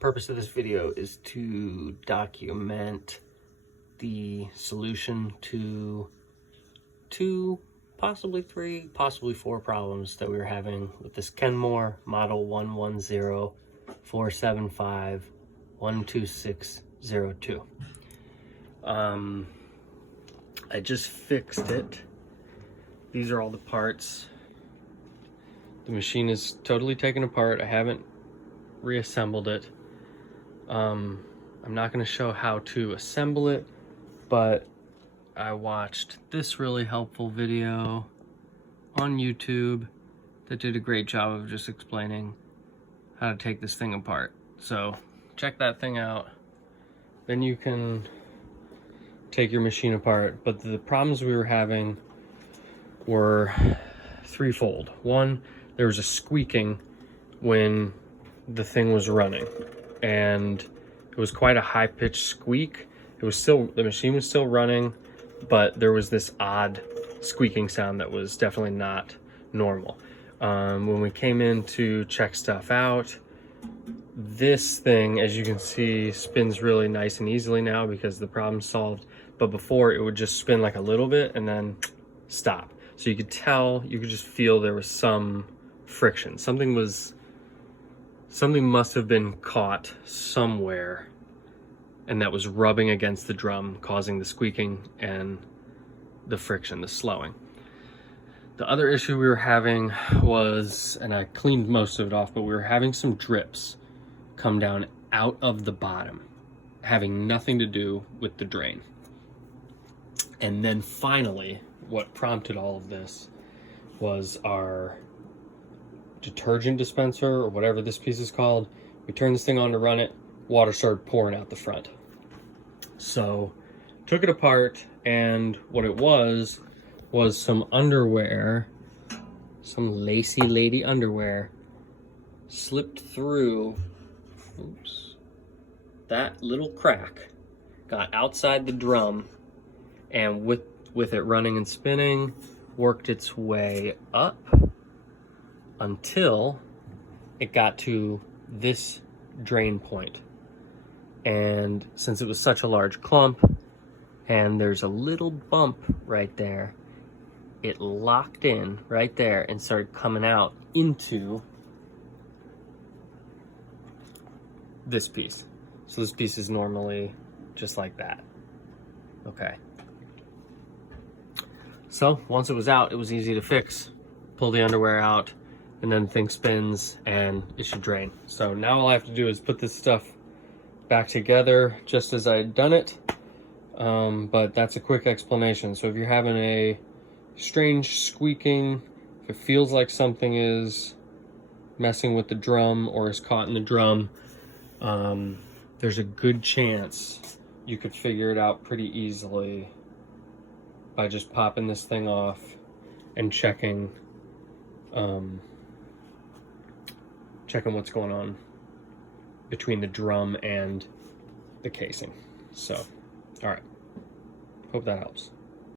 Purpose of this video is to document the solution to two, possibly three, possibly four problems that we were having with this Kenmore model 110-475-12602. I just fixed it. These are all the parts. The machine is totally taken apart. I haven't reassembled it. I'm not going to show how to assemble it, but I watched this really helpful video on YouTube that did a great job of just explaining how to take this thing apart. So check that thing out. Then you can take your machine apart. But the problems we were having were threefold. One, there was a squeaking when the thing was running, and it was quite a high-pitched squeak. It was still, the machine was still running, but there was this odd squeaking sound that was definitely not normal. When we came in to check stuff out, this thing, as you can see, spins really nice and easily now because the problem's solved. But before, it would just spin like a little bit and then stop. So you could tell, you could just feel there was some friction. Something must have been caught somewhere, and that was rubbing against the drum, causing the squeaking and the friction, the slowing. The other issue we were having was, and I cleaned most of it off, but we were having some drips come down out of the bottom, having nothing to do with the drain. And then finally, what prompted all of this was our detergent dispenser, or whatever this piece is called. We turned this thing on to run it, water started pouring out the front. So took it apart, and what it was some underwear, some lacy lady underwear, slipped through, oops, that little crack, got outside the drum, and with it running and spinning, worked its way up until it got to this drain point. And since it was such a large clump and there's a little bump right there, it locked in right there and started coming out into this piece. So this piece is normally just like that. Okay. So once it was out, it was easy to fix. Pull the underwear out, and then the thing spins and it should drain. So now all I have to do is put this stuff back together just as I had done it. But that's a quick explanation. So if you're having a strange squeaking, if it feels like something is messing with the drum or is caught in the drum, there's a good chance you could figure it out pretty easily by just popping this thing off and checking what's going on between the drum and the casing. So, all right, hope that helps.